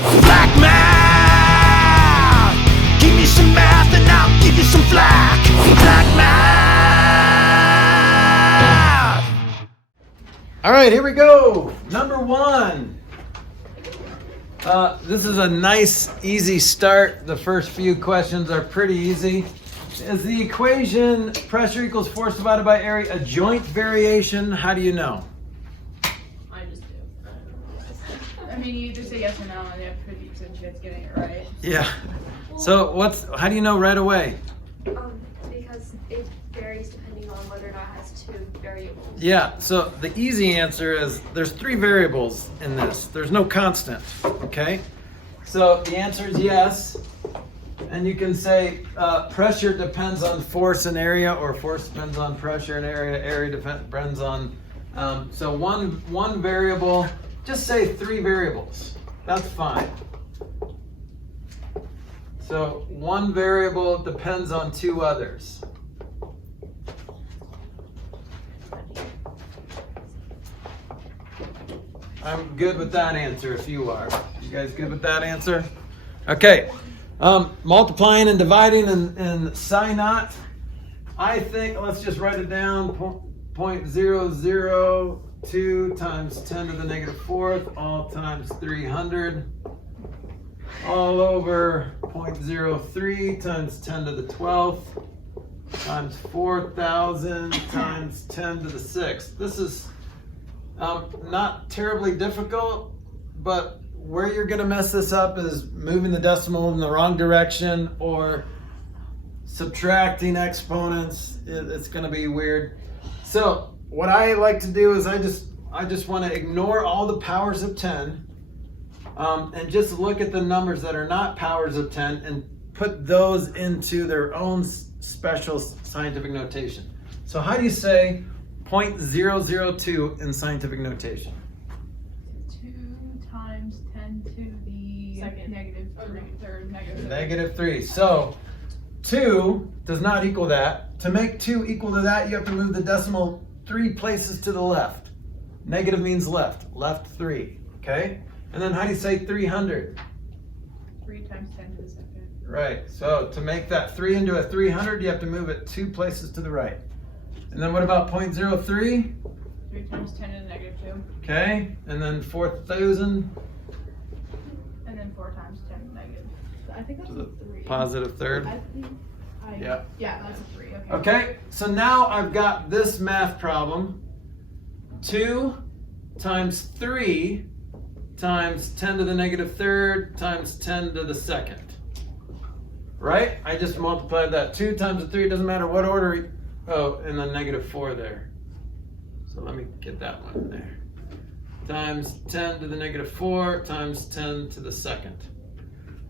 Flack math! Give me some math and I'll give you some flack. Flack math! All right, here we go. Number 1. This is a nice, easy start. The first few questions are pretty easy. Is the equation pressure equals force divided by area a joint variation? How do you know? I just do. I mean, you either say yes or no, and you have 50% chance of getting it right. Yeah. So how do you know right away? Because it varies depending on whether or not it has 2 variables. Yeah, so the easy answer is there's 3 variables in this. There's no constant, okay? So the answer is yes. And you can say pressure depends on force and area, or force depends on pressure and area depends on, so one variable, just say 3 variables. That's fine. So one variable depends on 2 others. I'm good with that answer if you are. You guys good with that answer? Okay. Multiplying and dividing in psi naught. I think, let's just write it down. 0.002 times 10 to the negative 4th, all times 300. All over 0.03 times 10 to the 12th times 4,000 times 10 to the 6th. This is not terribly difficult, but where you're going to mess this up is moving the decimal in the wrong direction or subtracting exponents. It's going to be weird. So what I like to do is I just want to ignore all the powers of 10 and just look at the numbers that are not powers of 10 and put those into their own special scientific notation. So how do you say 0.002 in scientific notation? 2 times 10 to the Second. negative 3, third, negative 3. Negative 3. So 2 does not equal that. To make 2 equal to that, you have to move the decimal 3 places to the left. Negative means left. Left 3. Okay? And then how do you say 300? 3 times 10 to the second. Right. So to make that 3 into a 300, you have to move it 2 places to the right. And then what about 0.03? 3 times 10 to the negative 2. Okay. And then 4,000 And then 4 times 10 to the negative. I think that's to a the 3. positive third. Yeah. Yeah, that's a 3. Okay. Okay, so now I've got this math problem. 2 times 3 times 10 to the negative 3rd times 10 to the 2nd. Right? I just multiplied that. 2 times the 3, doesn't matter what order. Oh, and then negative 4 there. So let me get that one in there. Times 10 to the negative 4 times 10 to the 2nd.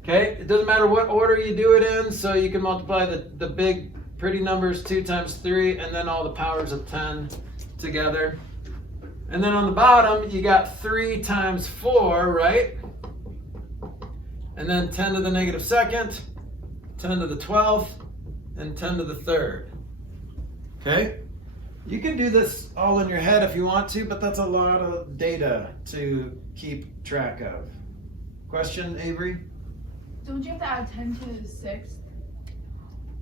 Okay, it doesn't matter what order you do it in, so you can multiply the big pretty numbers, 2 times 3, and then all the powers of 10 together. And then on the bottom, you got 3 times 4, right? And then 10 to the negative 2nd, 10 to the 12th, and 10 to the 3rd. Okay? You can do this all in your head if you want to, but that's a lot of data to keep track of. Question, Avery? Don't you have to add 10 to the 6th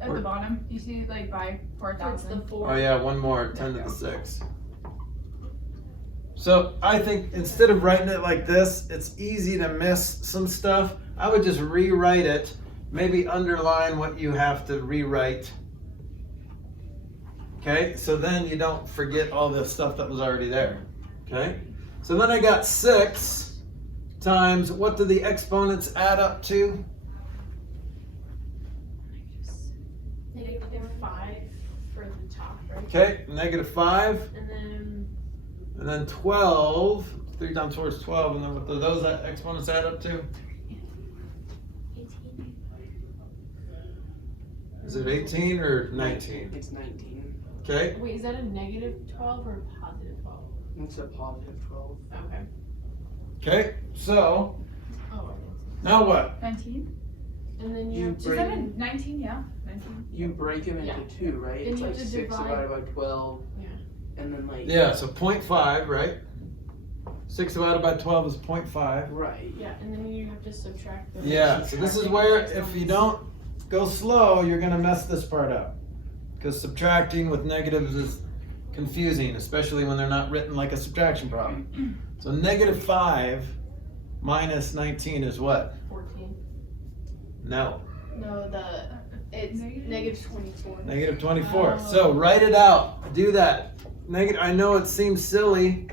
at the bottom? You see, like, by 4,000? Oh yeah, one more, 10 to the 6. So I think instead of writing it like this, it's easy to miss some stuff. I would just rewrite it, maybe underline what you have to rewrite. Okay, so then you don't forget all the stuff that was already there. Okay, so then I got 6 times, what do the exponents add up to? Negative 5 for the top, right? Okay, negative 5. And And then 12, 3 times 4 is 12, and then what do those exponents add up to? 18. Is it 18 or 19? It's 19. Okay, Wait, is that a negative 12 or a positive 12? It's a positive 12. Okay. okay, so Oh, now what? 19? and then You you Is that a 19? Yeah, 19. You break them into Yeah. 2, right? Then It's you like have to 6 divide- divided by 12. Yeah. And then like Yeah, so 0.5, right? 6 divided by 12 is 0.5. Right. Yeah, and then you have to subtract the. Yeah, so this is where if you don't go slow, you're gonna mess this part up. Because subtracting with negatives is confusing, especially when they're not written like a subtraction problem. So negative 5 minus 19 is what? 14. No, No, it's negative 24. negative 24. Oh. So write it out. Do that. I know it seems silly,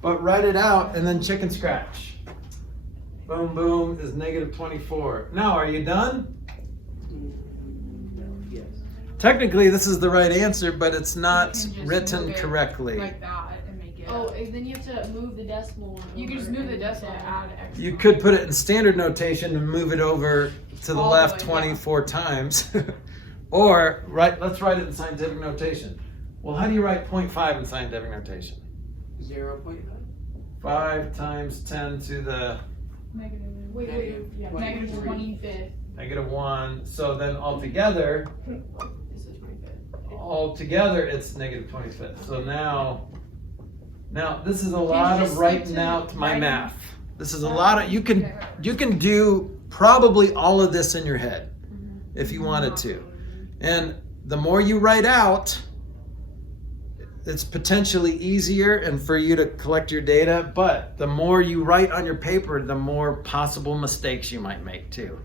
but write it out and then chicken scratch. Boom, boom is negative 24. Now, are you done? Yes. Technically, this is the right answer, but it's not You can just written move it correctly. like that and make it. Oh, and then you have to move the decimal one. You can just over move the and decimal to and add extra. You could put it in standard notation and move it over to the All the left way, yeah. 24 times. Or, let's write it in scientific notation. Well, how do you write 0.5 in scientific notation? 0.5. 5 times 10 to the Negative. Wait, yeah. Negative 23. 25th. negative 1. So then altogether, This is 25th. altogether it's negative 25th. So now this is a lot just of stick writing to out my writing? Math. This is a lot of, you can do probably all of this in your head if you wanted to. And the more you write out, it's potentially easier and for you to collect your data, but the more you write on your paper, the more possible mistakes you might make too.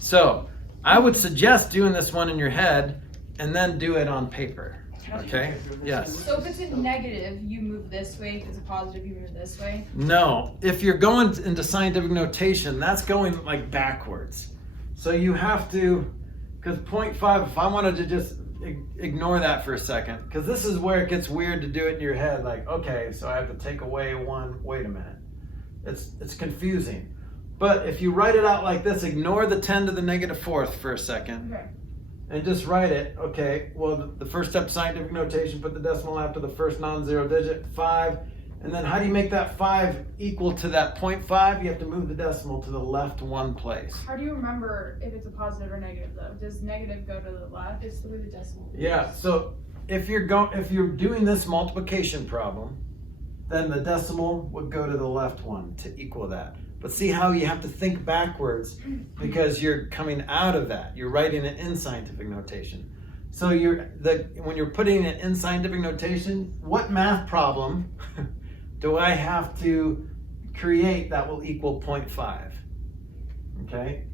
So I would suggest doing this one in your head and then do it on paper. Okay? Yes. So if it's a negative, you move this way. If it's a positive, you move this way. No, if you're going into scientific notation, that's going like backwards. So you have to, because 0.5, if I wanted to just ignore that for a second, because this is where it gets weird to do it in your head. Like, okay, so I have to take away 1, wait a minute. It's confusing. But if you write it out like this, ignore the 10 to the negative 4th for a second. Okay. And just write it, okay, well, the first step, scientific notation, put the decimal after the first non-zero digit, 5. And then how do you make that 5 equal to that 0.5? You have to move the decimal to the left 1 place. How do you remember if it's a positive or negative though? Does negative go to the left? It's the way the decimal. Yeah, so if you're doing this multiplication problem, then the decimal would go to the left 1 to equal that. But see how you have to think backwards because you're coming out of that. You're writing it in scientific notation. So when you're putting it in scientific notation, what math problem do I have to create that will equal 0.5? Okay?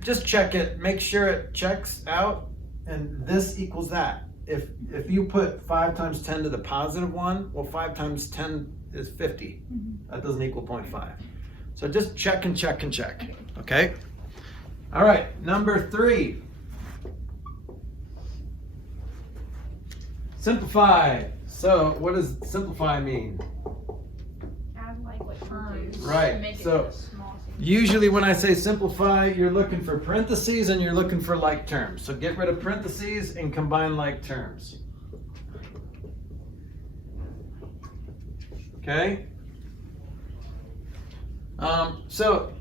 Just check it, make sure it checks out, and this equals that. If you put 5 times 10 to the positive 1, well, 5 times 10 is 50. That doesn't equal 0.5. So just check and check and check. Okay? All right, number 3. Simplify. So what does simplify mean? Add like terms. Right, Make it so- a small thing. Usually when I say simplify, you're looking for parentheses and you're looking for like terms. So get rid of parentheses and combine like terms. Okay? So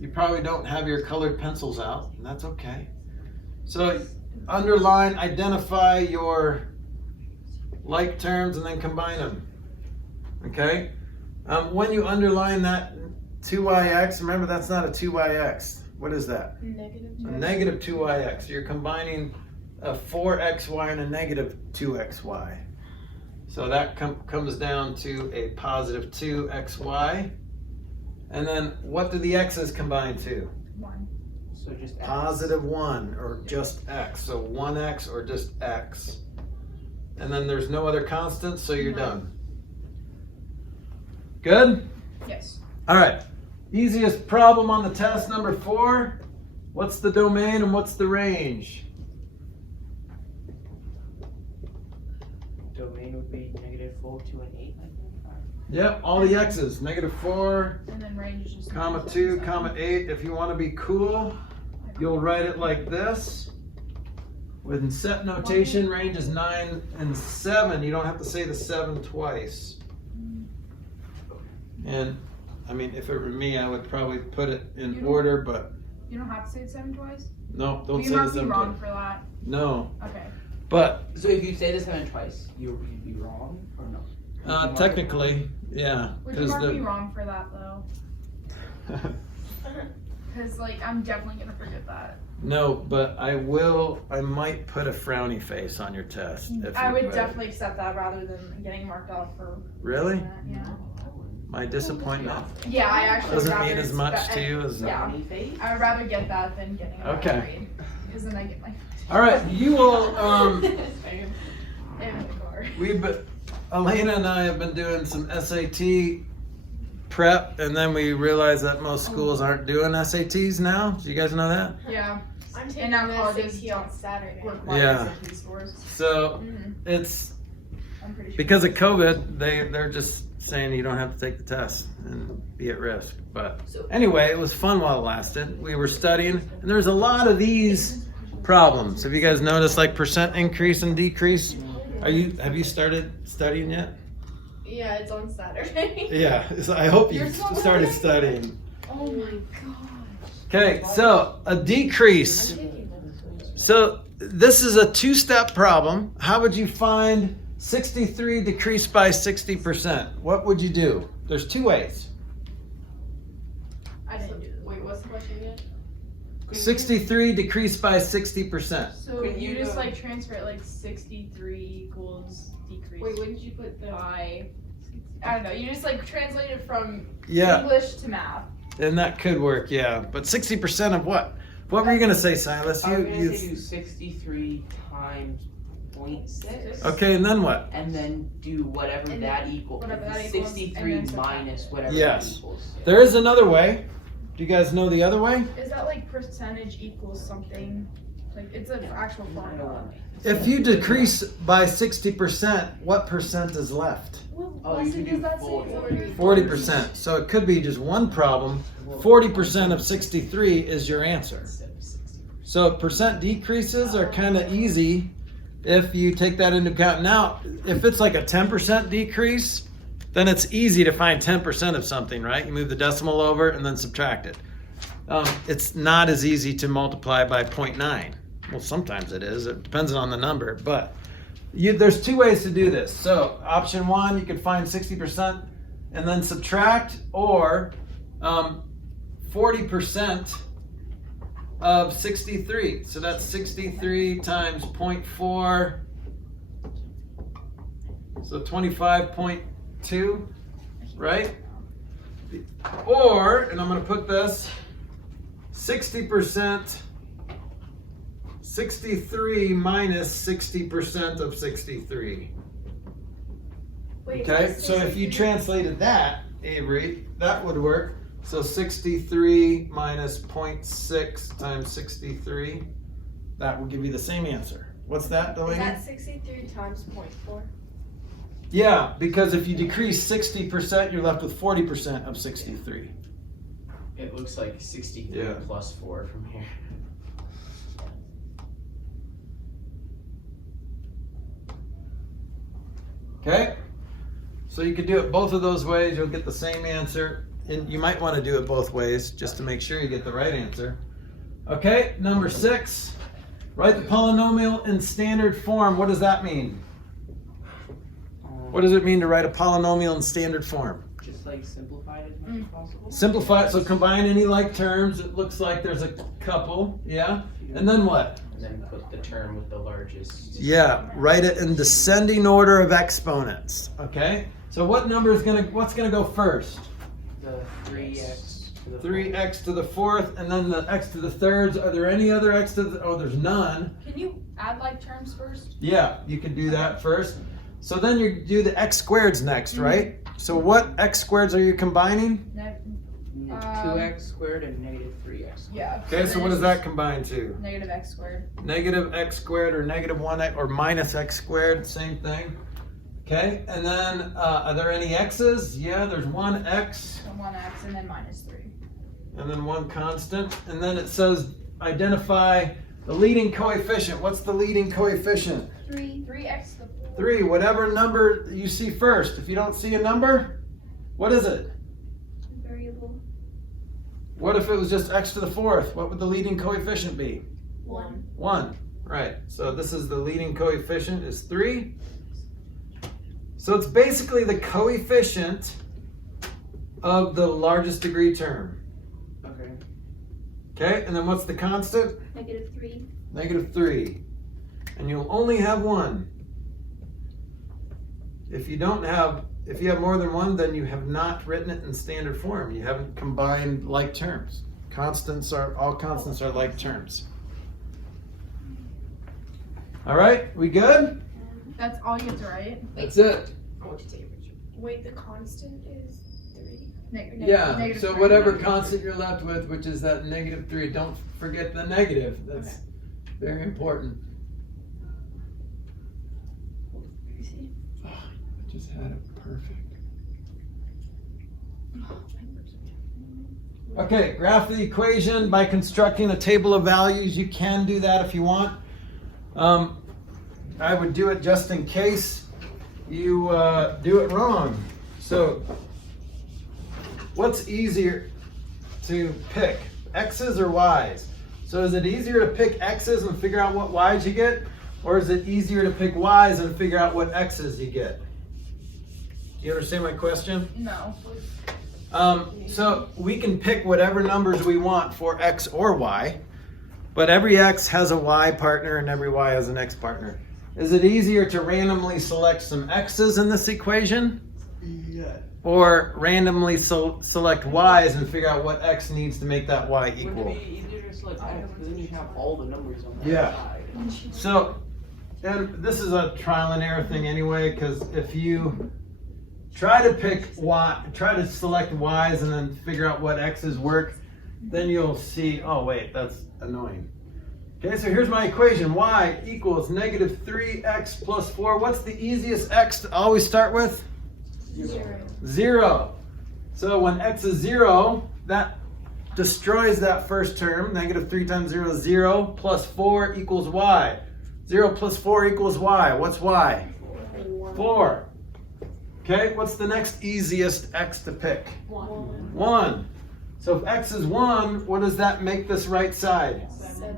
you probably don't have your colored pencils out, and that's okay. So underline, identify your like terms and then combine them. Okay? When you underline that 2yx, remember that's not a 2yx. What is that? Negative. A negative 2yx. You're combining a 4xy and a negative 2xy. So that comes down to a positive 2xy. And then what do the x's combine to? 1. So just X. Positive 1 or just x. So 1x or just x. And then there's no other constants, so you're No. done. Good? Yes. All right. Easiest problem on the test, number 4. What's the domain and what's the range? Domain would be -4, 2, and 8, I think. Yep, all the x's. Negative 4, And then range is just comma 2, comma 8. If you want to be cool, you'll write it like this. With set notation, range is 9 and 7. You don't have to say the 7 twice. And, I mean, if it were me, I would probably put it in You don't- order, but You don't have to say the 7 twice? no, don't You say the must be 7 wrong twice. for that. No, Okay. but So if you say the 7 twice, you'd be wrong or no? Technically, yeah. Would you mark me wrong for that though? Because like I'm definitely gonna forget that. No, but I might put a frowny face on your test. If I you would put it. definitely accept that rather than getting marked off for Really? that, yeah. My disappointment Yeah, I actually doesn't rather mean as much to you as. Yeah. Frowny face? I would rather get that than getting a bad Okay. grade. Because then I get my All right, you will. in the car. Elena and I have been doing some SAT prep, and then we realized that most schools aren't doing SATs now. Do you guys know that? Yeah. I'm And taking now an colleges SAT on Saturday. require Yeah. SAT scores. So Mhm. it's I'm pretty sure. because of COVID. They're just saying you don't have to take the test and be at risk. But anyway, it was fun while it lasted. We were studying, and there's a lot of these problems. Have you guys noticed like percent increase and decrease? Have you started studying yet? Yeah, it's on Saturday. Yeah, so I hope you You're so started lucky. studying. Oh my gosh. Okay, so a decrease. So this is a two-step problem. How would you find 63 decreased by 60%? What would you do? There's two ways. I didn't do this. Wait, what's the question again? 63 decreased by 60%. So Could you you just go- like transfer it like 63 equals decrease Wait, when did you put the? by, I don't know, you just like translate it from Yeah, English to math. and that could work, yeah. But 60% of what? What were you gonna say, Silas? I'm gonna You say do 63 times 0.6. okay, and then what? And then do whatever And that equals. whatever that equals, 63 and then subtract. minus whatever Yes. that equals. There is another way. Do you guys know the other way? Is that like percentage equals something? Like it's an actual formula. If you decrease by 60%, what percent is left? Oh, you can do 40. 40%. So it could be just one problem. 40% of 63 is your answer. So percent decreases are kind of easy if you take that into account. Now, if it's like a 10% decrease, then it's easy to find 10% of something, right? You move the decimal over and then subtract it. It's not as easy to multiply by 0.9. Well, sometimes it is. It depends on the number, but there's two ways to do this. So option one, you could find 60% and then subtract, or 40% of 63. So that's 63 times 0.4. So 25.2, right? Or, and I'm going to put this, 60%, 63 minus 60% of 63. Okay, so if you translated that, Avery, that would work. So 63 minus 0.6 times 63, that will give you the same answer. What's that, Is Delaney? that 63 times 0.4? Yeah, because if you decrease 60%, you're left with 40% of 63. It looks like 63 Yeah. plus 4 from here. Okay? So you could do it both of those ways, you'll get the same answer. And you might want to do it both ways just to make sure you get the right answer. Okay, number 6. Write the polynomial in standard form. What does that mean? What does it mean to write a polynomial in standard form? Just like simplify it as much as possible. Simplify it, so combine any like terms. It looks like there's a couple, yeah? And then what? And then put the term with the largest. Yeah, write it in descending order of exponents, okay? So what number is what's gonna go first? The 3x to the 3x to the 4th, and then the x to the 3rds. Are there any other x to the, oh, there's none. Can you add like terms first? Yeah, you could do that first. So then you do the x squareds next, right? So what x squareds are you combining? 2x squared and negative 3x. Yeah. Okay, so what does that combine to? Negative x squared. Negative x squared or negative 1x or minus x squared, same thing. Okay, and then are there any x's? Yeah, there's one x So 1x and then minus 3. and then one constant. And then it says identify the leading coefficient. What's the leading coefficient? 3x to the 4. 3, whatever number you see first. If you don't see a number, what is it? Variable. What if it was just x to the 4th? What would the leading coefficient be? 1. 1, right. So this is the leading coefficient is 3. So it's basically the coefficient of the largest degree term. Okay. Okay, and then what's the constant? -3. -3. And you'll only have one. If you have more than one, then you have not written it in standard form. You haven't combined like terms. All constants are like terms. All right, we good? That's all you have to write. That's it. I want you to take a picture. Wait, the constant is 3. Yeah, Negative so 3. whatever constant you're left with, which is that -3, don't forget the negative. That's very important. Oh, I just had it perfect. Okay, graph the equation by constructing a table of values. You can do that if you want. I would do it just in case you do it wrong. So, what's easier to pick, X's or Y's? So is it easier to pick X's and figure out what Y's you get? Or is it easier to pick Y's and figure out what X's you get? You understand my question? No. So we can pick whatever numbers we want for X or Y, but every X has a Y partner and every Y has an X partner. Is it easier to randomly select some X's in this equation? Yeah. Or randomly select Y's and figure out what X needs to make that Y equal? Wouldn't it be easier to select X, because then you have all the numbers on that Yeah. side. So, and this is a trial and error thing anyway, because if you try to select Y's and then figure out what X's work, then you'll see, oh wait, that's annoying. Okay, so here's my equation. Y equals -3x plus 4. What's the easiest X to always start with? 0. So when X is 0, that destroys that first term. -3 times 0 is 0, plus 4 equals Y. 0 plus 4 equals Y. What's Y? 4. Okay, what's the next easiest X to pick? 1. So if X is 1, what does that make this right side? 7.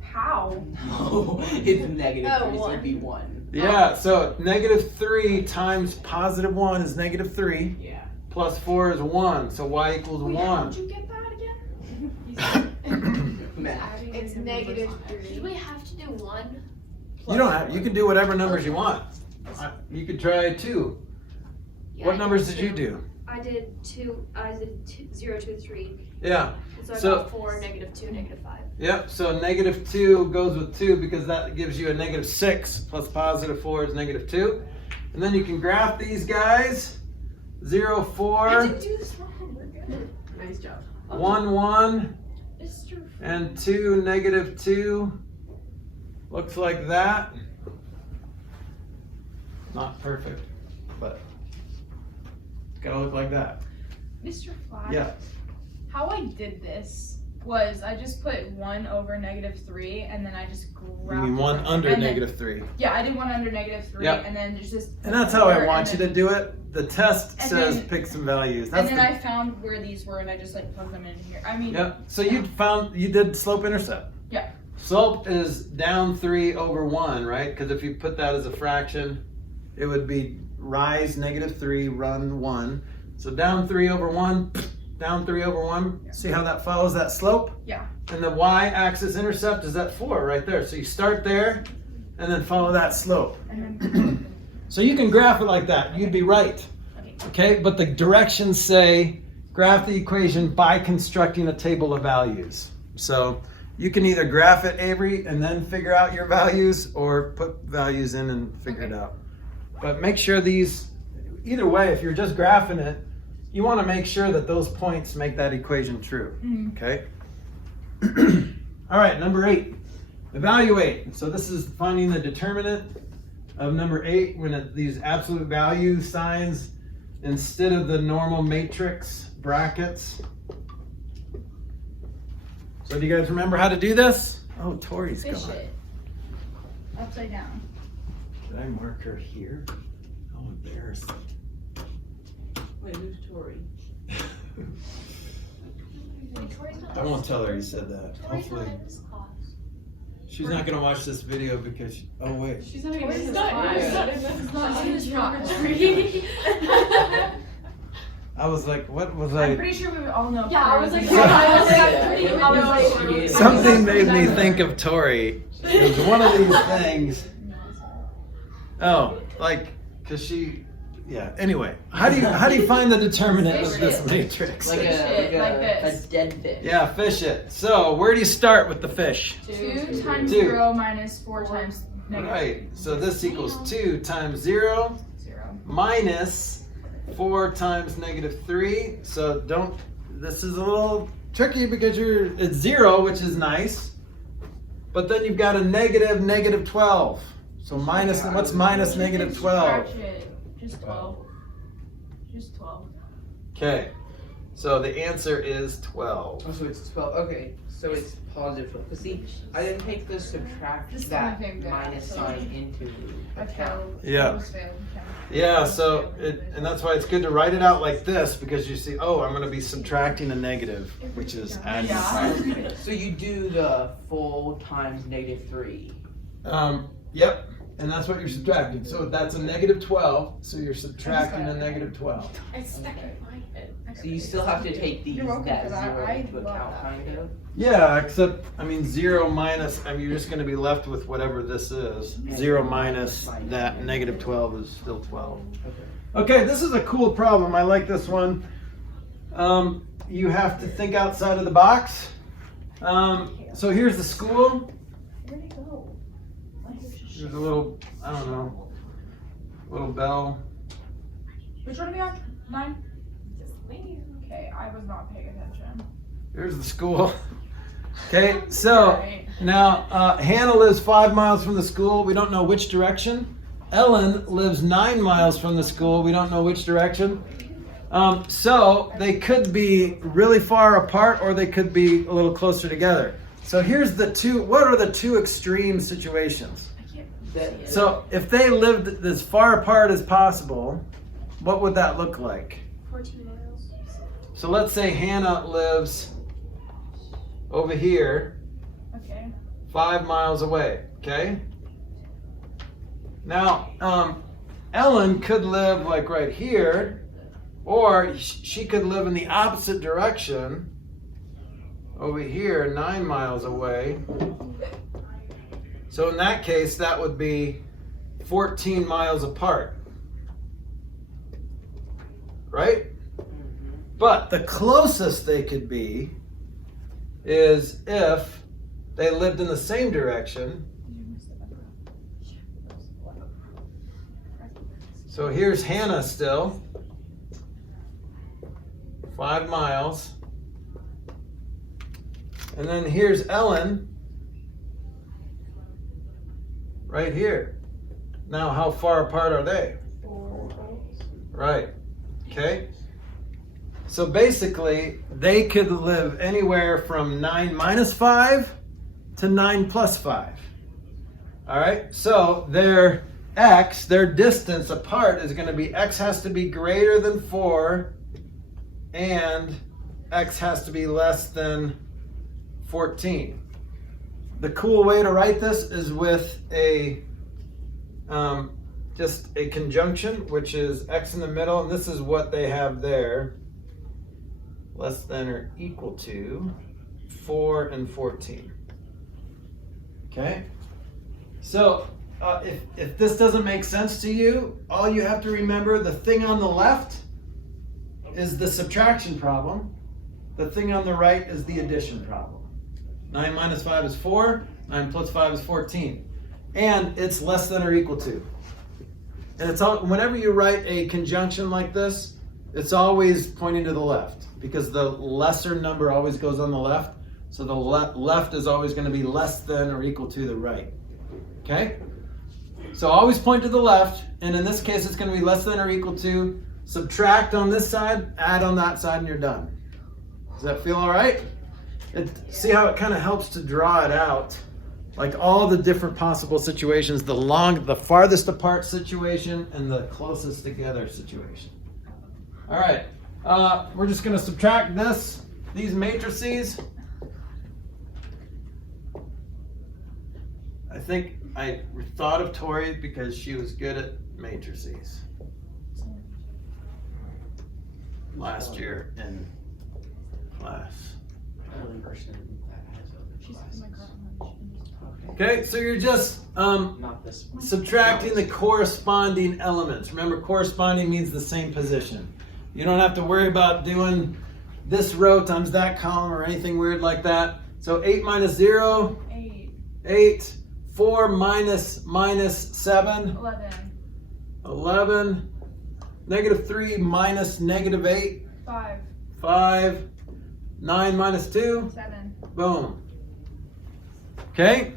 How? No, it's -3, so one. it'd be 1. Yeah, so -3 times +1 is -3, Yeah. plus 4 is 1, so Y equals Wait, how 1. did you get that again? Math. It's Did -3. we have to do 1? You don't have, you can do whatever numbers you want. You could try 2. Yeah, What I numbers did did you 2. do? I did 2. I did 0, 2, 3. Yeah, So I So- got 4, -2, -5. yep, so -2 goes with 2 because that gives you a -6 plus +4 is -2. And then you can graph these guys. 0, 4, do this wrong. We're good. Nice job. 1, 1, Mr. and 2, -2. Looks like that. Not perfect, but it's gotta look like that. Mr. Flack. Yeah. How I did this was I just put 1 over -3 and then I just You grabbed mean the 1 number. under And then- -3. Yeah, I did 1 under -3 Yep. and then just. And that's how I 4, want you and to then- do it. The test And says then- pick some values. And That's then the, I found where these were and I just like plugged them in here. I mean. Yep. So you did slope intercept. Yeah. Slope is down 3 over 1, right? Because if you put that as a fraction, it would be rise -3, run 1. So down 3 over 1, down 3 over 1. See how that follows that slope? Yeah. And the y-axis intercept is at 4 right there. So you start there and then follow that slope. And then. So you can graph it like that. You'd be right. Okay, but the directions say graph the equation by constructing a table of values. So you can either graph it, Avery, and then figure out your values, or put values in and figure it out. But make sure these, either way, if you're just graphing it, you want to make sure that those points make that equation true. Okay? All right, number 8. Evaluate. So this is finding the determinant of number 8 when these absolute value signs instead of the normal matrix brackets. So do you guys remember how to do this? Oh, Tori's Fish gone. it. Upside down. Did I mark her here? How embarrassing. Wait, who's Tori? Wait, Tori's not I won't tell her you said that. Tori's not Hopefully in this class. She's not gonna watch this video because. Oh wait. She's not even It's in this not class. it's not in in geometry. I was like, what was I'm I? pretty sure we would all know. Yeah, I was like, Yeah. I was like, Yeah. I'm pretty I was like- sure. Something made me think of Tori. It was one of these things. Oh, like, cause she. Yeah. Anyway, how do you find the determinant of this matrix? Like Fish it, like a this. dead fish. Yeah, fish it. So where do you start with the fish? 2 times 2. 0 minus 4 times negative Right. So this equals 2 times 0 0. minus 4 times negative 3. So don't. This is a little tricky because it's 0, which is nice, but then you've got a negative 12. So minus. What's minus negative 12? Scratch it. Just 12. Just 12. Okay. So the answer is 12. Oh, so it's 12. Okay, so it's positive 12. But see, I didn't take the subtract Just that something good. minus sign into I account. failed. Yeah. Almost failed. Yeah, so and that's why it's good to write it out like this, because you see, oh, I'm going to be subtracting a negative, which is adding Yeah. 5. So you do the full times -3. Yep, and that's what you're subtracting. So that's a negative 12, so you're subtracting a negative 12. I stuck in my head. So you still have to take these You're welcome that for that. 0 I into love account, that. kind of. Yeah, except, 0 minus, you're just going to be left with whatever this is. 0 minus that negative 12 is still 12. Okay, this is a cool problem. I like this one. You have to think outside of the box. So here's the school. Where'd it go? There's a little, I don't know, little bell. Which one are we on? 9? Okay, I was not paying attention. Here's the school. Okay, so Alright. now Hannah lives 5 miles from the school. We don't know which direction. Ellen lives 9 miles from the school. We don't know which direction. So they could be really far apart, or they could be a little closer together. So here's the two. What are the two extreme situations? So if they lived as far apart as possible, what would that look like? 14 miles. So let's say Hannah lives over here, Okay. 5 miles away, okay? Now, Ellen could live like right here, or she could live in the opposite direction, over here, 9 miles away. So in that case, that would be 14 miles apart, right? But the closest they could be is if they lived in the same direction. So here's Hannah still, 5 miles. And then here's Ellen, right here. Now, how far apart are they? Right, okay. So basically, they could live anywhere from 9 minus 5 to 9 plus 5. All right, so their x, their distance apart is going to be x has to be greater than 4 and x has to be less than 14. The cool way to write this is with a just a conjunction, which is x in the middle, and this is what they have there. Less than or equal to 4 and 14. Okay? So, if this doesn't make sense to you, all you have to remember, the thing on the left is the subtraction problem. The thing on the right is the addition problem. 9 minus 5 is 4. 9 plus 5 is 14. And it's less than or equal to. And it's all, whenever you write a conjunction like this, it's always pointing to the left, because the lesser number always goes on the left. So the left is always going to be less than or equal to the right. Okay? So always point to the left, and in this case it's going to be less than or equal to. Subtract on this side, add on that side, and you're done. Does that feel all right? See how it kind of helps to draw it out, like all the different possible situations, the farthest apart situation and the closest together situation. All right, we're just going to subtract these matrices. I think I thought of Tori because she was good at matrices last year in class. Only person that has other She's classes. my girl. Okay, so you're just Not this one. subtracting the corresponding elements. Remember, corresponding means the same position. You don't have to worry about doing this row times that column or anything weird like that. So 8 minus 0, 8. 8. 4 minus 7, 11. 11. Negative 3 minus negative 8, 5. 5. 9 minus 2, 7. boom. Okay?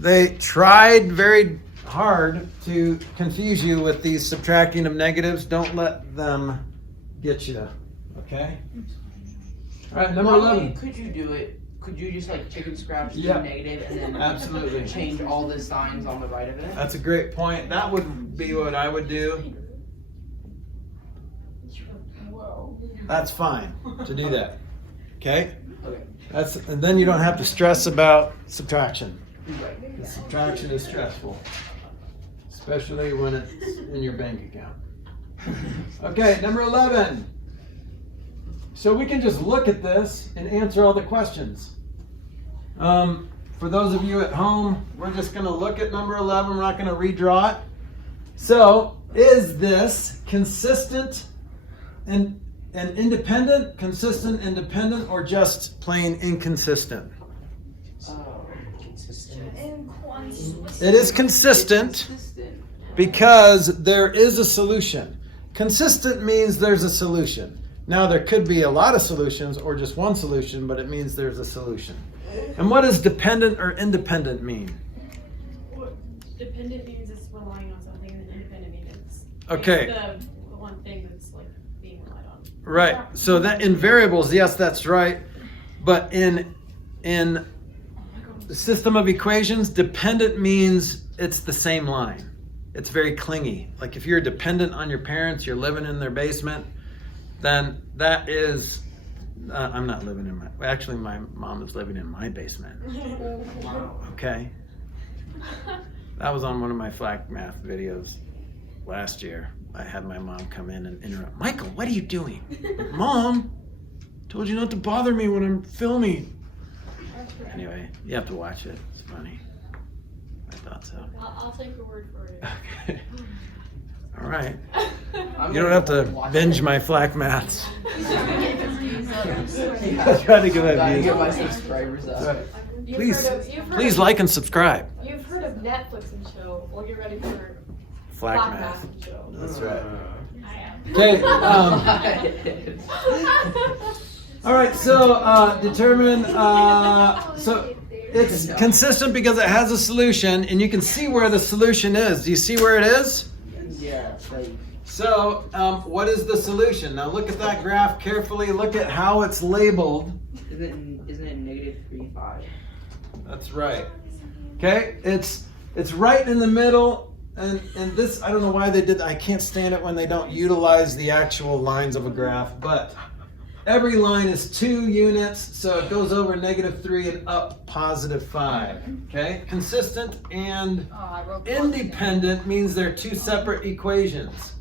They tried very hard to confuse you with these subtracting of negatives. Don't let them get you. Okay? All right, number Mommy, 11. could you do it? Could you just like chicken scratch the Yeah. negative and then Absolutely. change all the signs on the right of it? That's a great point. That would be what I would do. Whoa. That's fine to do that. Okay? Okay. And then you don't have to stress about subtraction. Right. The subtraction is stressful, especially when it's in your bank account. Okay, number 11. So we can just look at this and answer all the questions. For those of you at home, we're just going to look at number 11. We're not going to redraw it. So, is this consistent and independent, consistent, independent, or just plain inconsistent? Oh, consistent. It is consistent Consistent. because there is a solution. Consistent means there's a solution. Now, there could be a lot of solutions or just one solution, but it means there's a solution. And what does dependent or independent mean? Dependent means it's relying on something, and independent means it's Okay. the one thing that's like being relied on. Right. So that in variables, yes, that's right. But in the system of equations, dependent means it's the same line. It's very clingy. Like if you're dependent on your parents, you're living in their basement, then that is, I'm not living in actually my mom is living in my basement. Okay. That was on one of my Flack math videos last year. I had my mom come in and interrupt. Michael, what are you doing? Mom, told you not to bother me when I'm filming. Anyway, you have to watch it. It's funny. I thought so. I'll take your word for it. Okay. All right. I'm You don't gonna have to watch binge it. my Flack maths. Yeah. Trying to get my Gotta views. get my subscribers up. Please like and subscribe. You've heard of Netflix and chill. Well, get ready for Flack Black math. and chill. That's right. I am. Okay. All right. So determine. So it's consistent because it has a solution, and you can see where the solution is. Do you see where it is? Yeah, like So what is the solution? Now look at that graph carefully. Look at how it's labeled. isn't it negative 3, 5? That's right. Okay, it's right in the middle, and this, I don't know why they did that. I can't stand it when they don't utilize the actual lines of a graph, but every line is 2 units, so it goes over -3 and up +5. Okay, consistent and independent means they're 2 separate equations.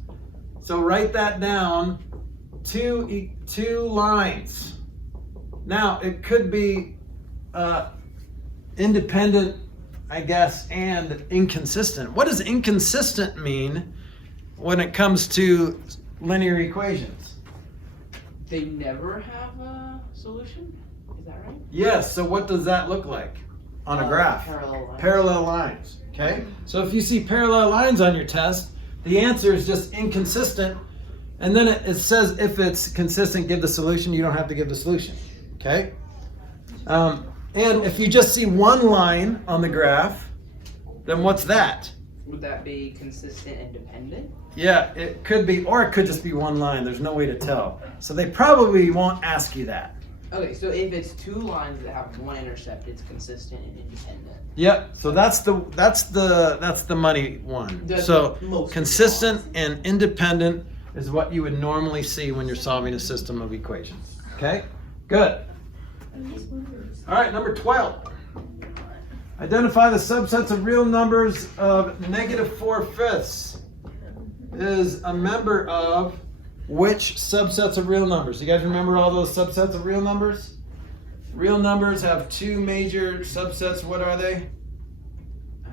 So write that down. Two lines. Now it could be independent, I guess, and inconsistent. What does inconsistent mean when it comes to linear equations? They never have a solution? Is that right? Yes, so what does that look like on a graph? Parallel lines. Parallel lines, okay? So if you see parallel lines on your test, the answer is just inconsistent, and then it says if it's consistent, give the solution. You don't have to give the solution, okay? And if you just see one line on the graph, then what's that? Would that be consistent and dependent? Yeah, it could be, or it could just be one line. There's no way to tell. So they probably won't ask you that. Okay, so if it's 2 lines that have one intercept, it's consistent and independent. Yep. So that's the money one. The So most consistent and independent is what you would normally see when you're solving a system of equations. Okay? Good. All right, number 12. Identify the subsets of real numbers of -4/5 is a member of which subsets of real numbers? You guys remember all those subsets of real numbers? Real numbers have two major subsets. What are they?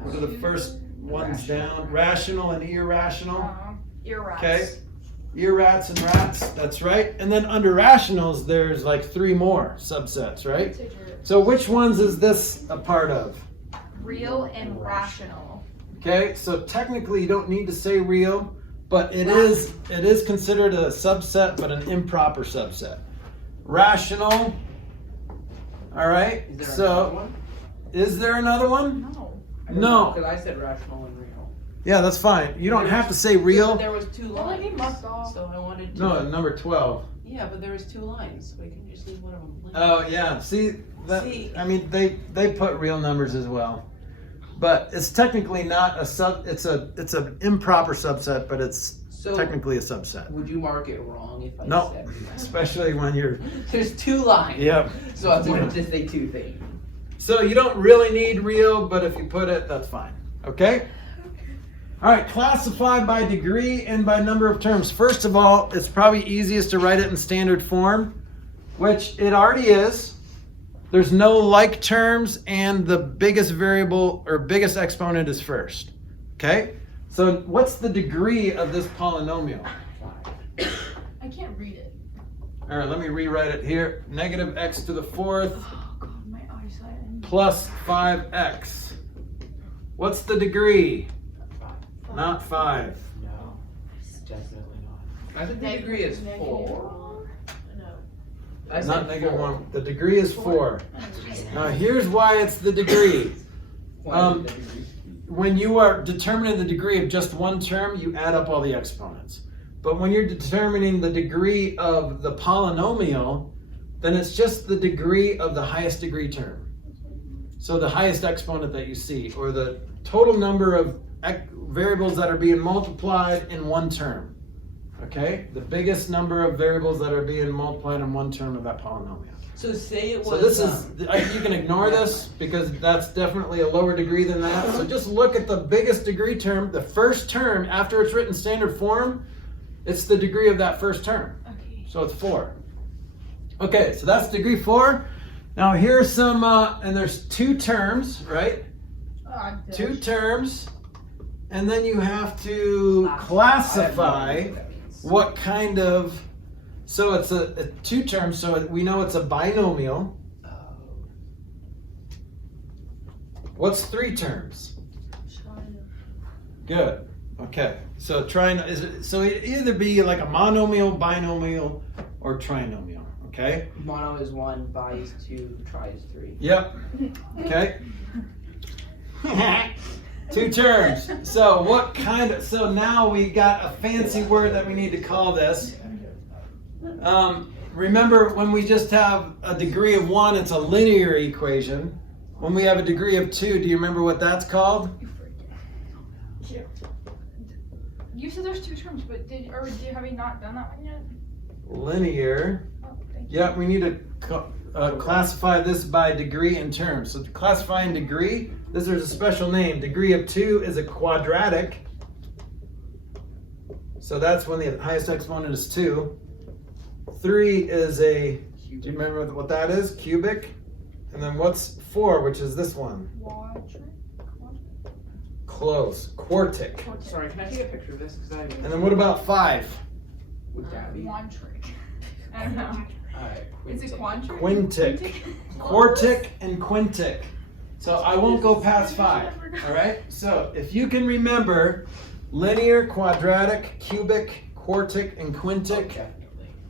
What are the first ones down? Rational and irrational. Earrats. Okay. Ear rats and rats, that's right. And then under rationals, there's like 3 more subsets, right? So which ones is this a part of? Real and rational. Okay, so technically you don't need to say real, but it is considered a subset, but an improper subset. Rational. All right. Is there another So one? is there another one? No. No. Because I said rational and real. Yeah, that's fine. You don't have to say real. There was 2 Well, lines. then he must off. So I wanted to. No, number 12. Yeah, but there was 2 lines, so we can just leave one of them blank. Oh yeah. See that? See. I mean, they put real numbers as well, but it's technically not a sub. It's an improper subset, but it's So technically a subset. would you mark it wrong if I No, said real? especially when you're. There's 2 lines. Yep. So I'm going to just say 2 things. So you don't really need real, but if you put it, that's fine. Okay? All right, classify by degree and by number of terms. First of all, it's probably easiest to write it in standard form, which it already is. There's no like terms, and the biggest variable or biggest exponent is first. Okay? So what's the degree of this polynomial? I can't read it. All right, let me rewrite it here. -x to the 4th Oh god, my eyesight. plus 5x. What's the degree? Not 5. No, definitely not. I think the degree is 4. No. I said Not -1. 4. The degree is 4. Now here's why it's the degree. Why is it the degree? When you are determining the degree of just one term, you add up all the exponents. But when you're determining the degree of the polynomial, then it's just the degree of the highest degree term. So the highest exponent that you see, or the total number of variables that are being multiplied in one term. Okay? The biggest number of variables that are being multiplied in one term of that polynomial. So say it was. So this is, you can ignore this because that's definitely a lower degree than that. So just look at the biggest degree term, the first term after it's written standard form, it's the degree of that first term. Okay. So it's 4. Okay, so that's degree 4. Now here's some, and there's 2 terms, right? 2 terms. And then you have to classify what kind of, so it's a 2 terms, so we know it's a binomial. What's 3 terms? Good. Okay. So it either be like a monomial, binomial, or trinomial. Okay. Mono is 1, bi is 2, tri is 3. Yep. Okay. 2 terms. So what kind of, so now we got a fancy word that we need to call this. Remember when we just have a degree of 1, it's a linear equation. When we have a degree of 2, do you remember what that's called? You said there's 2 terms, but have you not done that one yet? Linear. Oh, thank you. Yeah, we need to classify this by degree and terms. So to classify in degree, there's a special name. Degree of 2 is a quadratic. So that's when the highest exponent is 2. 3 is a, do you remember what that is? Cubic. And then what's 4, which is this one? Close. Quartic. Sorry, can I take a picture of this? Because I And then what about 5? would that be? One trick. I don't know. It's a quantric. Quintic. Quartic and quintic. So I won't go past 5. All right? So if you can remember linear, quadratic, cubic, quartic, and quintic,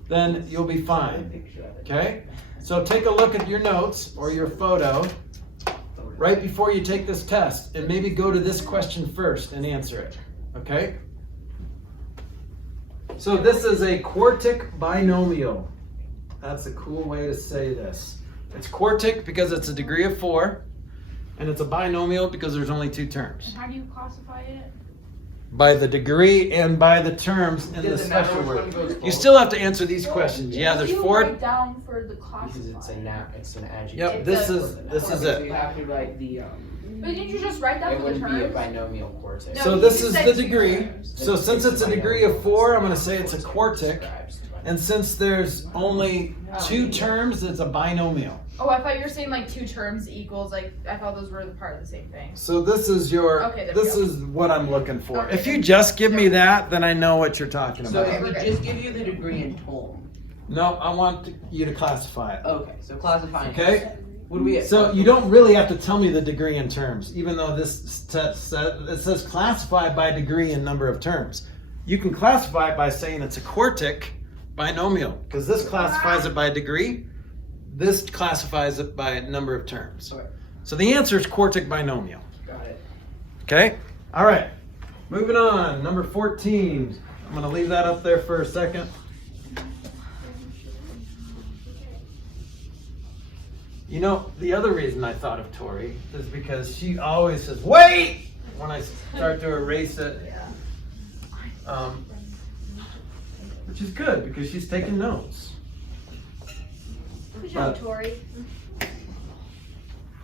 then you'll be fine. Okay? So take a look at your notes or your photo right before you take this test and maybe go to this question first and answer it. Okay? So this is a quartic binomial. That's a cool way to say this. It's quartic because it's a degree of 4, and it's a binomial because there's only 2 terms. And how do you classify it? by the degree and by the terms in the Doesn't matter special which one word. goes You forward. still have to answer these questions. Yeah, there's You 4. write down for the Because it's classifier. it's an adjective. Yep, this is So it. you have to write the But didn't you just write that It for the wouldn't be a terms? binomial quartic. No, So you this just is said the two degree. terms. So since it's a degree of 4, I'm going to say it's a quartic. And since there's only 2 terms, it's a binomial. Oh, I thought you were saying like 2 terms equals like I thought those were the part of the same thing. So this is your, Okay, there we this go. is what I'm looking for. Okay, If you then- just give me that, then I know what you're talking So about. if we Okay. just give you the degree in tone. No, I want you to classify it. Okay, so classifying. Okay? What do we get? So you don't really have to tell me the degree in terms, even though this it says classify by degree and number of terms. You can classify it by saying it's a quartic binomial, because this classifies it by degree, this classifies it by number of terms. Okay. So the answer is quartic binomial. Got it. Okay? All right. Moving on, number 14. I'm going to leave that up there for a second. You know, the other reason I thought of Tori is because she always says, wait, when I start to erase it. Which is good because she's taking notes. Good job, Tori.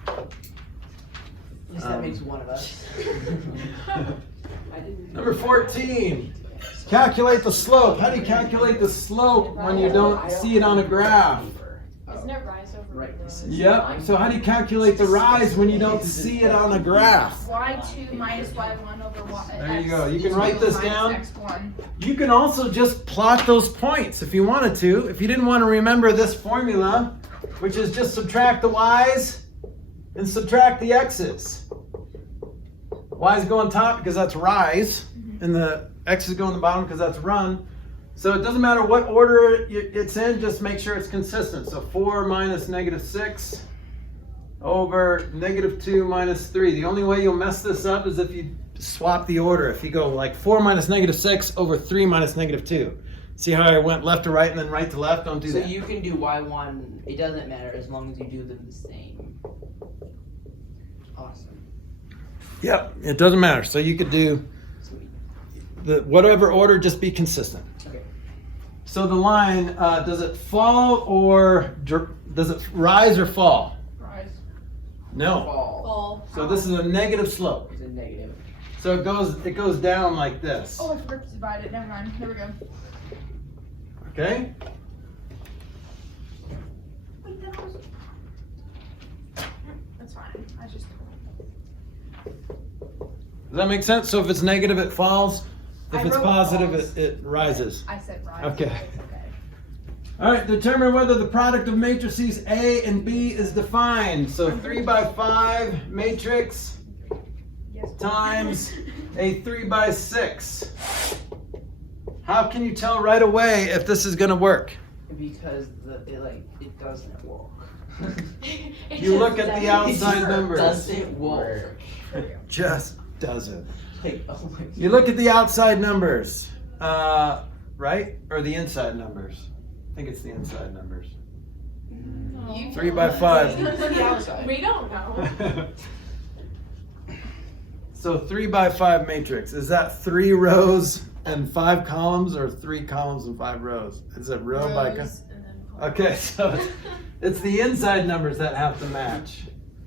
At least that makes one of us. Number 14. Calculate the slope. How do you calculate the slope when you don't see it on a graph? Isn't it rise over Right. Yep. So how do you calculate the rise when you don't see it on a graph? Y2 minus Y1 over Y. There you go. You can write this down. X1. You can also just plot those points if you wanted to. If you didn't want to remember this formula, which is just subtract the y's and subtract the x's. Y's go on top because that's rise, and the x's go on the bottom because that's run. So it doesn't matter what order it's in, just make sure it's consistent. So 4 minus negative 6 over negative 2 minus 3. The only way you'll mess this up is if you swap the order. If you go like 4 minus negative 6 over 3 minus negative 2. See how I went left to right and then right to left? Don't do So that. you can do Y1, it doesn't matter as long as you do them the same. Awesome. Yep, it doesn't matter. So you could do Sweet. the whatever order, just be consistent. Okay. So the line, does it fall or does it rise or fall? Rise. No. Fall. Fall. So this is a negative slope. Is a negative. So it goes down like this. Oh, I forgot to divide it. Never mind. There we go. Okay? Wait, that was. That's fine. I just. Does that make sense? So if it's negative, it falls. If I it's wrote positive, falls. it rises. I said rise. Okay. It's okay. All right, determine whether the product of matrices A and B is defined. So 3 by 5 matrix Yes. times a 3 by 6. How can you tell right away if this is going to work? Because it doesn't work. You look at the outside It numbers. doesn't work. Just doesn't. Like, oh my You look at the outside numbers, right? Or the inside numbers. I think it's the inside numbers. You 3 by 5. the outside. We don't know. So 3 by 5 matrix. Is that 3 rows and 5 columns, or 3 columns and 5 rows? Is it row by column? Rows and then columns. Okay, so it's the inside numbers that have to match.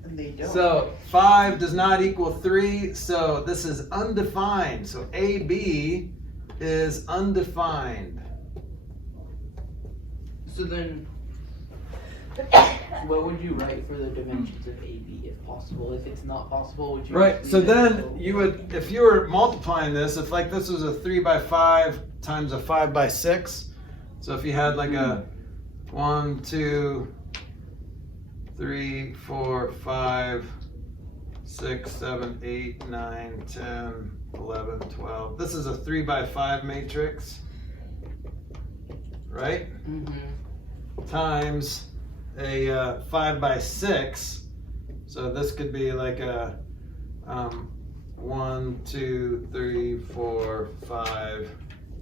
And they don't. So 5 does not equal 3, so this is undefined. So AB is undefined. So then, what would you write for the dimensions of AB if possible? If it's not possible, would you? Right, just so leave it then as you would, if you were multiplying this, if like this was a 3 by 5 times a 5 by 6, so if you had like a 1, 2, 3, 4, 5, 6, 7, 8, 9, 10, 11, 12. This is a 3 by 5 matrix, right? Mm-hmm. Times a 5 by 6. So this could be like a 1, 2, 3, 4, 5,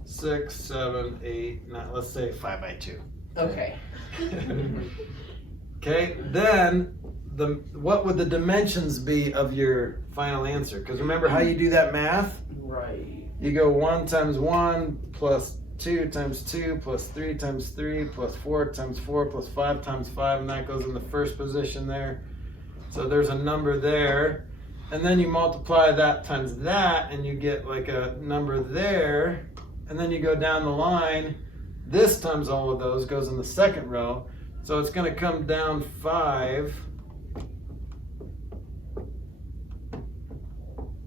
6, 7, 8, 9. Let's say 5 by 2. Okay. Okay, then what would the dimensions be of your final answer? Because remember how you do that math? Right. you go 1 times 1 plus 2 times 2 plus 3 times 3 plus 4 times 4 plus 5 times 5, and that goes in the first position there. So there's a number there. And then you multiply that times that, and you get like a number there. And then you go down the line. This times all of those goes in the second row. So it's going to come down 5.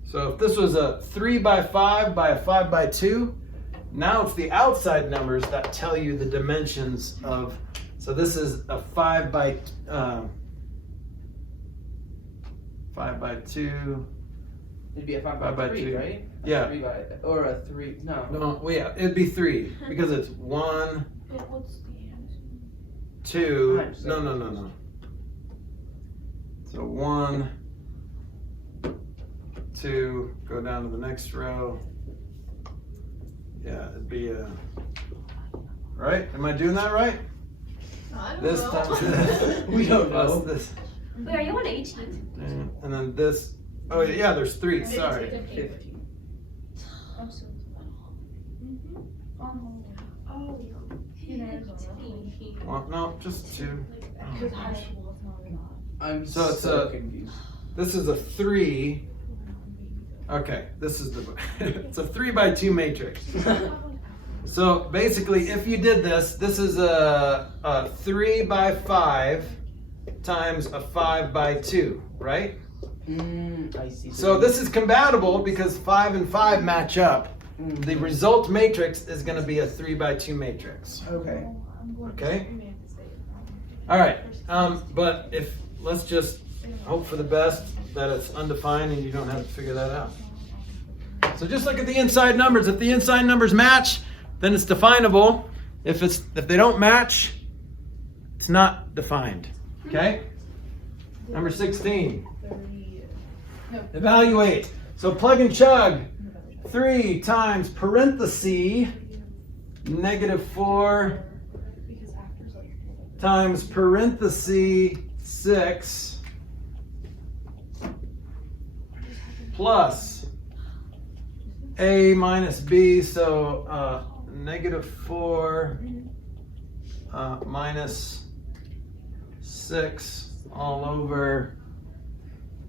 So if this was a 3 by 5 by a 5 by 2, now it's the outside numbers that tell you the dimensions of. So this is a 5 by 2. It'd be a 5 5 by by 3, 2. right? Yeah. 3 by, or a 3. No. No, well, yeah, it'd be 3 because it's 1, But what's the answer? 2. Times No. So 1, 2. Go down to the next row. Yeah, it'd be right. Am I doing that right? I don't This know. times this. We don't plus know. this. Wait, are you on 18? And then this. Oh yeah, there's 3. Sorry. 15. Oh, in Arizona. 15. Well, no, just 2. Because high school is not enough. I'm So it's so a- confused. This is a 3. Okay, this is the. It's a 3 by 2 matrix. So basically, if you did this, this is a 3 by 5 times a 5 by 2, right? I see. So this is compatible because 5 and 5 match up. The result matrix is going to be a 3 by 2 matrix. Okay. Okay? All right. But if let's just hope for the best that it's undefined and you don't have to figure that out. So just look at the inside numbers. If the inside numbers match, then it's definable. If they don't match, it's not defined. Okay? Number 16. Evaluate. So plug and chug. 3 times parenthesis -4 times parenthesis 6 plus a minus b. So -4 minus 6 all over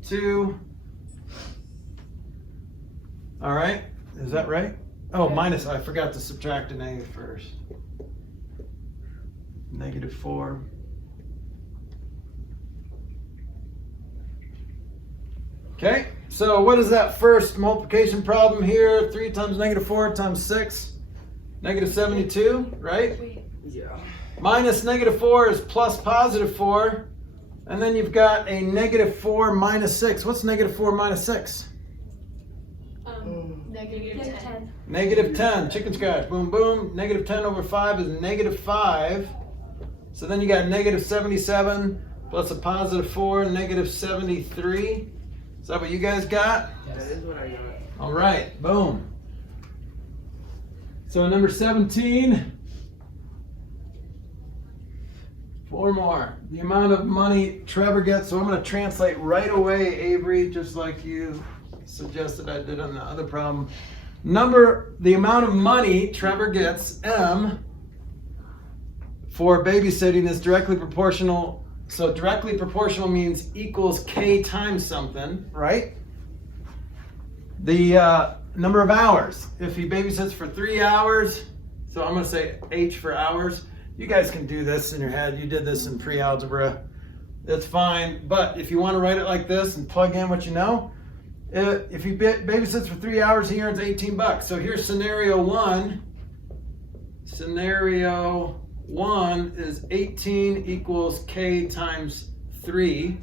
2. All right, is that right? Oh, minus, I forgot to subtract an a first. -4. Okay, so what is that first multiplication problem here? 3 times -4 times 6, -72, right? Yeah. Minus -4 is plus +4. And then you've got a -4 minus 6. What's -4 minus 6? Negative 10. -10. Chicken scratch. Boom, boom. -10 over 5 is -5. So then you got -77 plus a +4, -73. Is that what you guys got? That is what I got. All right. Boom. So number 17. 4 more. The amount of money Trevor gets. So I'm going to translate right away, Avery, just like you suggested I did on the other problem. The amount of money Trevor gets, M, for babysitting is directly proportional. So directly proportional means equals K times something, right? The number of hours. If he babysits for 3 hours, so I'm going to say H for hours. You guys can do this in your head. You did this in pre-algebra. That's fine. But if you want to write it like this and plug in what you know, if he babysits for 3 hours, he earns $18. So here's scenario 1. Scenario 1 is 18 equals K times 3.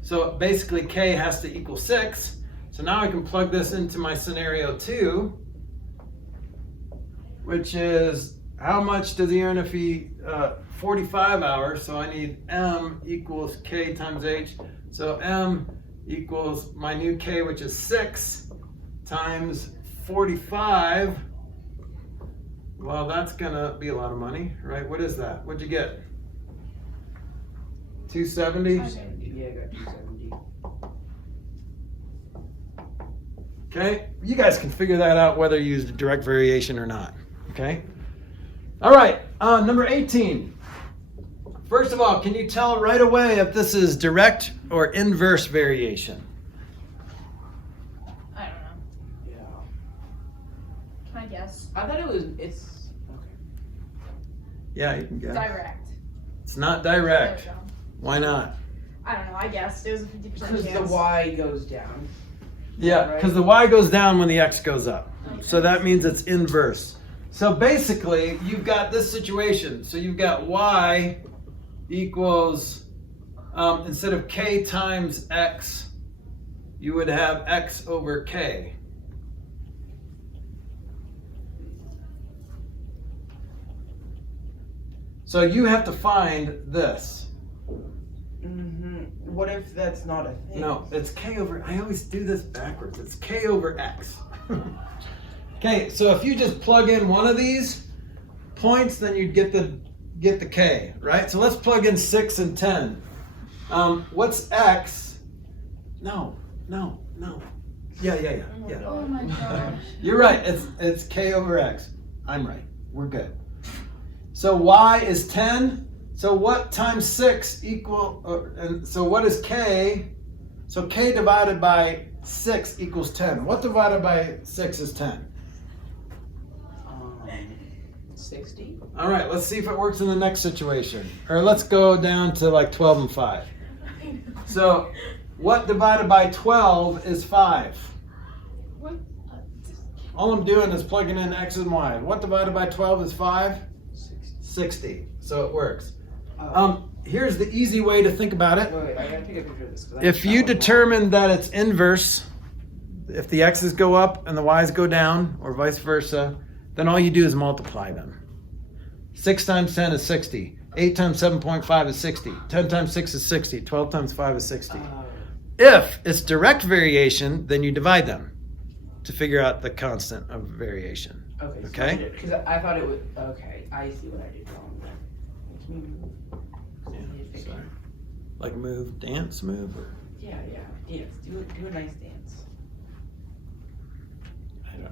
So basically K has to equal 6. So now I can plug this into my scenario 2, which is how much does he earn if he 45 hours? So I need M equals K times H. So M equals my new K, which is 6 times 45. Well, that's gonna be a lot of money, right? What is that? What'd you get? 270? Yeah, I got 270. Okay, you guys can figure that out whether you use direct variation or not. Okay. All right, number 18. First of all, can you tell right away if this is direct or inverse variation? I don't know. Yeah. Can I guess? I thought it's okay. Yeah, you can guess. Direct. It's not There direct. we go. Why not? I don't know. I guessed it was a 50% Because chance. the y goes down. Yeah, Right. because the y goes down when the x goes up. Okay. So that means it's inverse. So basically, you've got this situation. So you've got y equals, instead of k times x, you would have x over k. So you have to find this. What if that's not a thing? No, it's k over, I always do this backwards. It's k over x. Okay, so if you just plug in one of these points, then you'd get the k, right? So let's plug in 6 and 10. What's x? No. Yeah. Oh my gosh. You're right. It's k over x. I'm right. We're good. So y is 10. So what times 6 equal? And so what is k? So k divided by 6 equals 10. What divided by 6 is 10? 60. All right, let's see if it works in the next situation. Or let's go down to like 12 and 5. So what divided by 12 is 5? What? All I'm doing is plugging in x and y. What divided by 12 is 5? 60. So it works. Here's the easy way to think about it. Wait, I gotta take a picture of this. 'Cause I If found you one. determine that it's inverse, if the x's go up and the y's go down, or vice versa, then all you do is multiply them. 6 times 10 is 60. 8 times 7.5 is 60. 10 times 6 is 60. 12 times 5 is 60. If it's direct variation, then you divide them to figure out the constant of variation. Okay. Okay. Because I thought it was okay. I see what I did wrong. Can you move? Sorry. Like move, dance, move, or Yeah. Dance. Do a nice dance.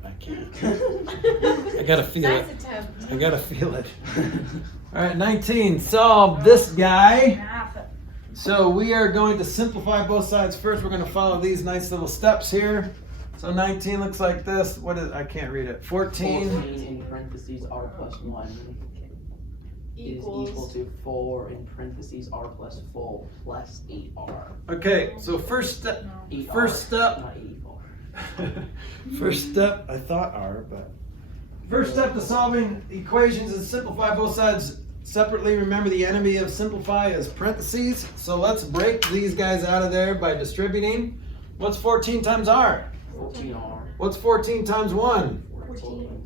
I can't. I gotta feel it. Nice attempt. I gotta feel it. All right, 19. Solve this guy. Math. So we are going to simplify both sides first. We're going to follow these nice little steps here. So 19 looks like this. What is? I can't read it. 14. 14 in parentheses r plus 1 is equal to 4 in parentheses r plus 4 plus 8r. Okay. So first step. 8r, First step. Not 84. First step. I thought R, but first step to solving equations is simplify both sides separately. Remember, the enemy of simplify is parentheses. So let's break these guys out of there by distributing. What's 14 times R? 14r. What's 14 times 1? 14.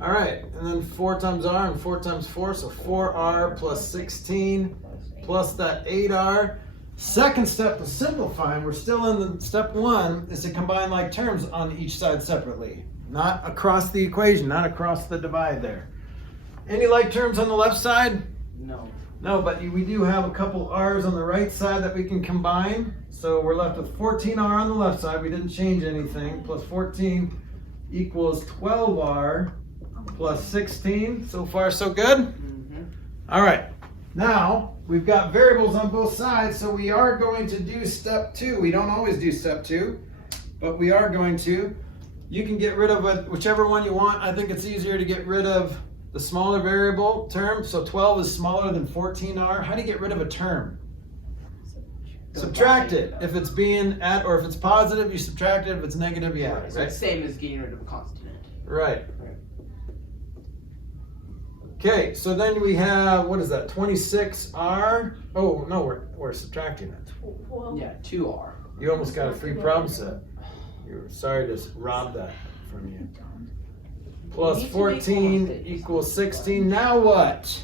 All right, and then 4 times R and 4 times 4, so 4R plus 16 plus that 8R. Second step to simplifying, we're still in the step 1, is to combine like terms on each side separately. Not across the equation, not across the divide there. Any like terms on the left side? No. No, but we do have a couple R's on the right side that we can combine. So we're left with 14R on the left side. We didn't change anything. Plus 14 equals 12R plus 16. So far, so good? Mm-hmm. All right. Now, we've got variables on both sides, so we are going to do step 2. We don't always do step 2, but we are going to. You can get rid of whichever one you want. I think it's easier to get rid of the smaller variable term. So 12 is smaller than 14R. How do you get rid of a term? Subtract it. If it's being at, or if it's positive, you subtract it. If it's negative, you add it, So right? it's same as getting rid of a constant. Right. Okay, so then we have, what is that, 26R? Oh, no, we're subtracting it. Well, Yeah, 2r. You almost got a free problem set. You're sorry to rob that from you. Plus need to make 14 constants. equals 16. Now what?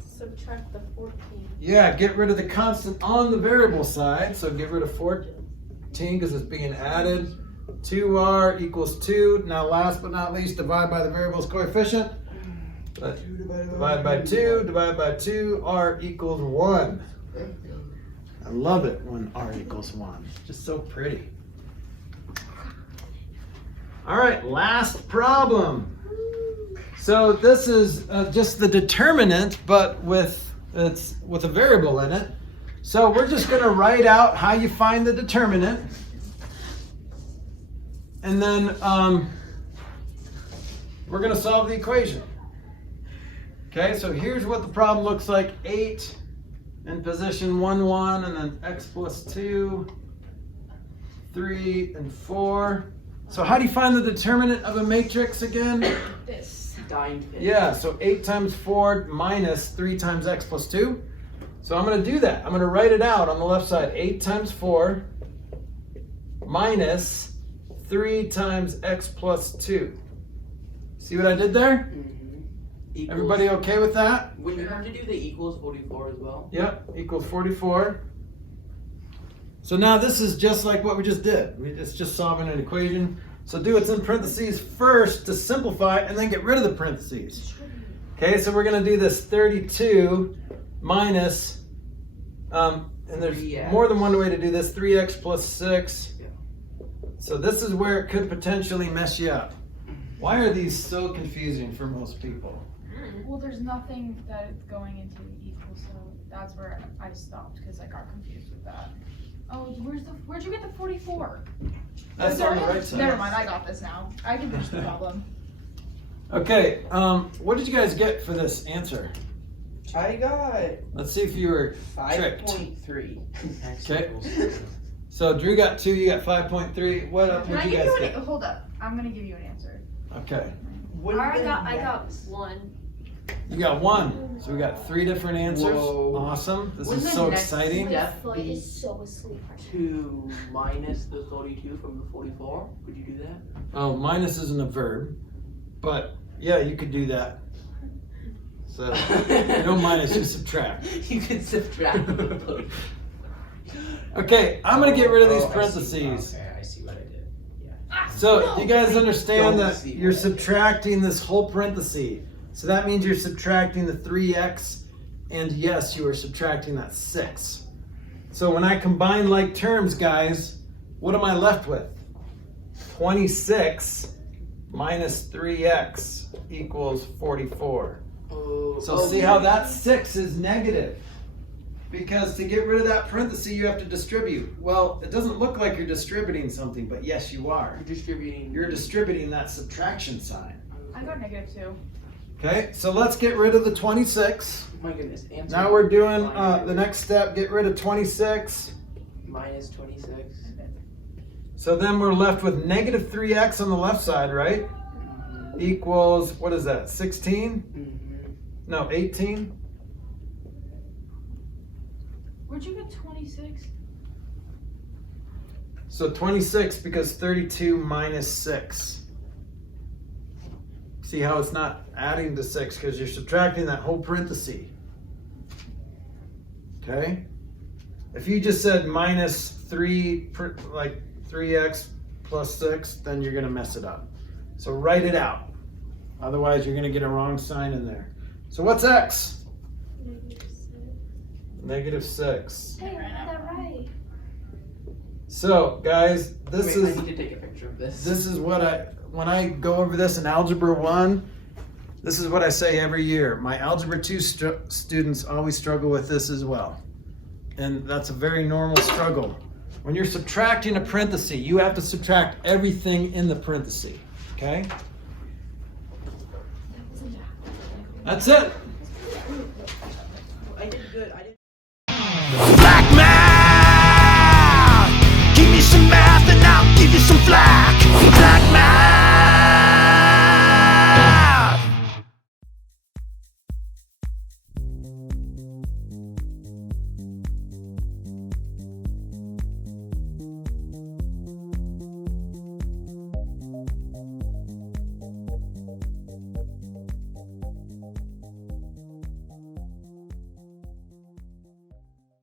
subtract the 14. Yeah, get rid of the constant on the variable side. So get rid of 14 because it's being added. 2R equals 2. Now last but not least, divide by the variable's coefficient. Divide by 2, divide by 2, R equals 1. I love it when R equals 1. It's just so pretty. All right, last problem. So this is just the determinant, but with a variable in it. So we're just going to write out how you find the determinant, and then we're going to solve the equation. Okay, so here's what the problem looks like: 8 in position 1, 1, and then x plus 2, 3, and 4. So how do you find the determinant of a matrix again? This. Dying pit. Yeah, so 8 times 4 minus 3 times x plus 2. So I'm going to do that. I'm going to write it out on the left side. 8 times 4 minus 3 times x plus 2. See what I did there? Equals, Everybody okay with that? When you have to do the equals 44 as well. Yep, equals 44. So now this is just like what we just did. It's just solving an equation. So do what's in parentheses first to simplify, and then get rid of the parentheses. Okay, so we're going to do this 32 minus, and there's 3x. more than one way to do this, 3x plus 6. Yeah. So this is where it could potentially mess you up. Why are these so confusing for most people? Well, there's nothing that it's going into the equal, so that's where I stopped because I got confused with that. Oh, where'd you get the 44? That's on the right side. Never mind, I got this now. I can finish the problem. Okay, what did you guys get for this answer? I got Let's see if you were tricked. 5.3. Okay. So Drew got 2, you got 5.3. What Can would I you give guys you an? get? Hold up, I'm gonna give you an answer. Okay. I got 1. You got 1. So we got 3 different answers. Whoa. Awesome. This Wouldn't is the so next exciting. My Step foot B. is so asleep right now. 2 minus the 32 from the 44. Could you do that? Oh, minus isn't a verb, but yeah, you could do that. So no minus, you subtract. You can subtract from the Okay, I'm gonna get rid of these Oh, parentheses. Okay, I see what I did. Yeah. So do you guys understand Don't that see you're what I did. subtracting this whole parenthesis? So that means you're subtracting the 3x, and yes, you are subtracting that 6. So when I combine like terms, guys, what am I left with? 26 minus 3x equals 44. So see how that 6 is negative? Because to get rid of that parenthesis, you have to distribute. Well, it doesn't look like you're distributing something, but yes, you are. You're distributing. You're distributing that subtraction sign. I got -2. Okay, so let's get rid of the 26. My goodness. Answer Now we're doing the next step, get rid of 26. minus 26. So then we're left with negative 3x on the left side, right? Equals, what is that, 16? No, 18? Where'd you get 26? So 26 because 32 minus 6. See how it's not adding to 6 because you're subtracting that whole parenthesis. Okay? If you just said minus 3, like 3x plus 6, then you're going to mess it up. So write it out. Otherwise, you're going to get a wrong sign in there. So what's x? -6. Hey, I got that right. So, guys, this Wait, is I need to take a picture of this. this is what when I go over this in Algebra 1, this is what I say every year. My Algebra 2 students always struggle with this as well. And that's a very normal struggle. When you're subtracting a parenthesis, you have to subtract everything in the parenthesis, okay? That's it.